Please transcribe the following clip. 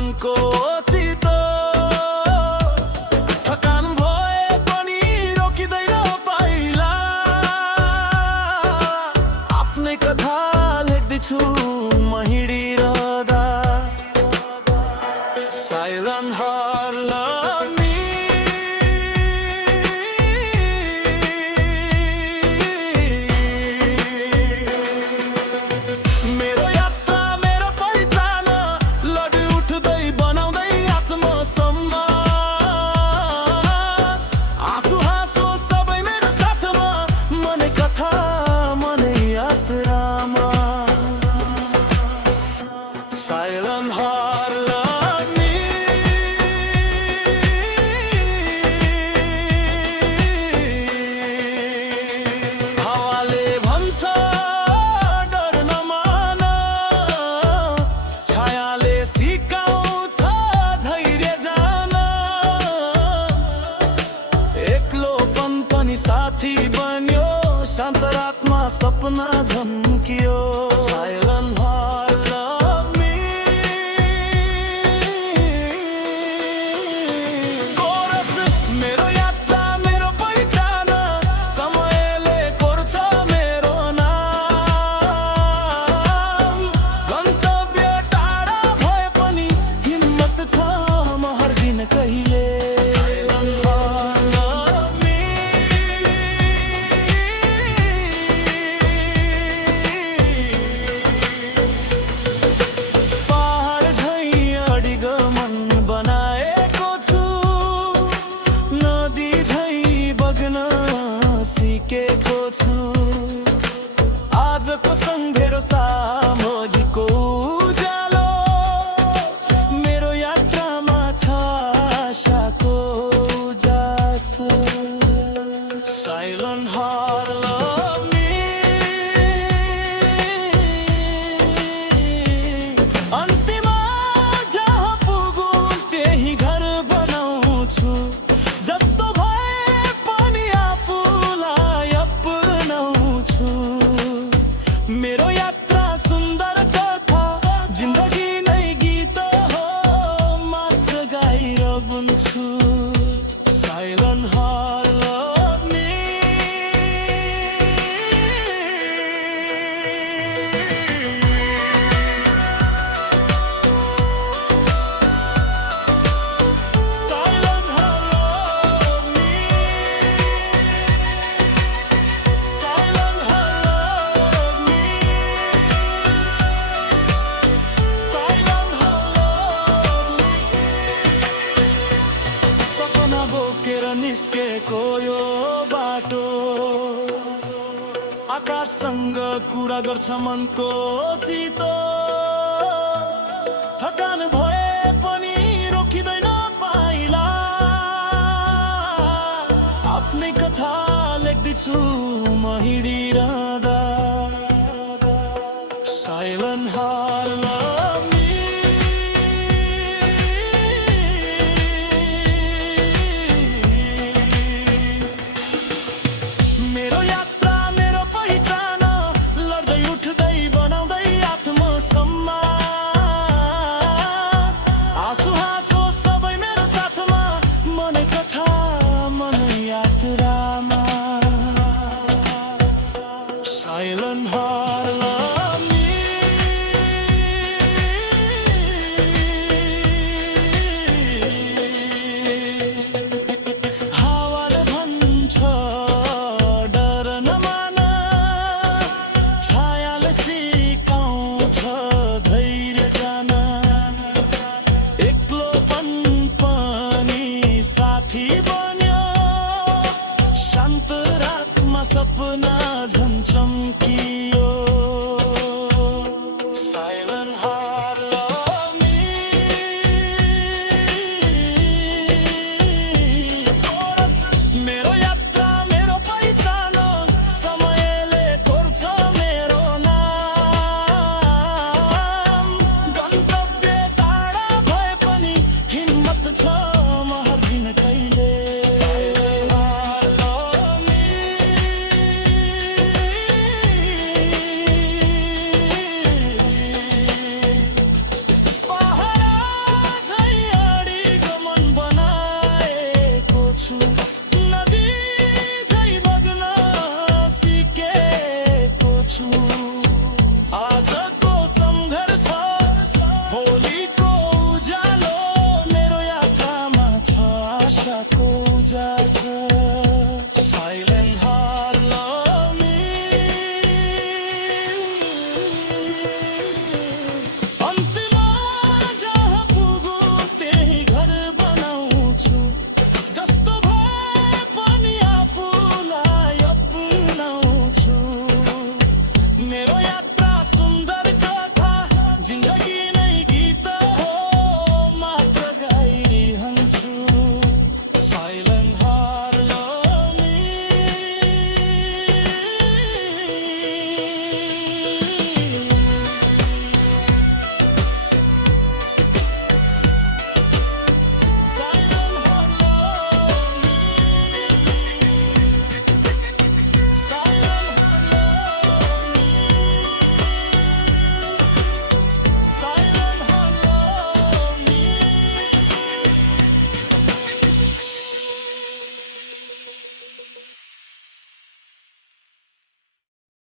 मनको चितो थकान भए पनि रोकिँदैन पाइला आफ्नै कथा लेख्दैछु म हिँडिरहँदा साइलेन्ट हार्ट लभ मी मेरो यात्रा मेरो पहिचान लडी उठ्दै बनाउँदै आत्मसम्मान आँसु हाँसो सबै मेरो साथमा मनै कथा मनै यात्रामा साइलेन्ट हार्ट लभ मी हावाले भन्छ डर नमान छायाले सिकाउँछ धैर्य जान एक्लोपन पनि साथी बन्यो शान्त रातमा सपना झम्कियो silent heart love me chorus मेरो यात्रा मेरो पहिचान समयले कोर्छ मेरो नाम गन्तव्य टाढा भए पनि हिम्मत छ म हर्दिन कहिले साइलेन्ट हार्ट लभ मी पहाड झैँ अडिग मन बनाएको छु नदी झैँ बग्न सिकेको छु आजको सम्झेरो सामोलीको उज्यालो मेरो यात्रामा छ आशाको उजास साइलेन्ट हार्ट लभ मी अन्तिममा जहाँ पुगुँ त्यही घर बनाउँछु जस्तो भए पनि आफूलाई अपनाउँछु मेरो यात्रा सुन्दर कथा जिन्दगी नै गीत हो मात्र गाएर बुन्छु silent heart love me silent heart love me silent heart love me silent heart love me सपना बोकेर निस्केको यो बाटो आकाशसँग कुरा गर्छ मनको चितो थकान भए पनि रोकिँदैन पाइला आफ्नै कथा लेख्दैछु म हिँडिरहँदा साइलेन्ट हार्ट लभ मी मेरो यात्रा मेरो पहिचान लड्दै उठ्दै बनाउँदै आत्मसम्मान आँसु हाँसो सबै मेरो साथमा मनै कथा मनै यात्रामा साइलेन्ट हार्ट लभ मी हावाले भन्छ डर नमान छायाले सिकाउँछ धैर्य जान एक्लोपन पनि साथी बन्यो शान्त रातमा सपना झम्चम्कियो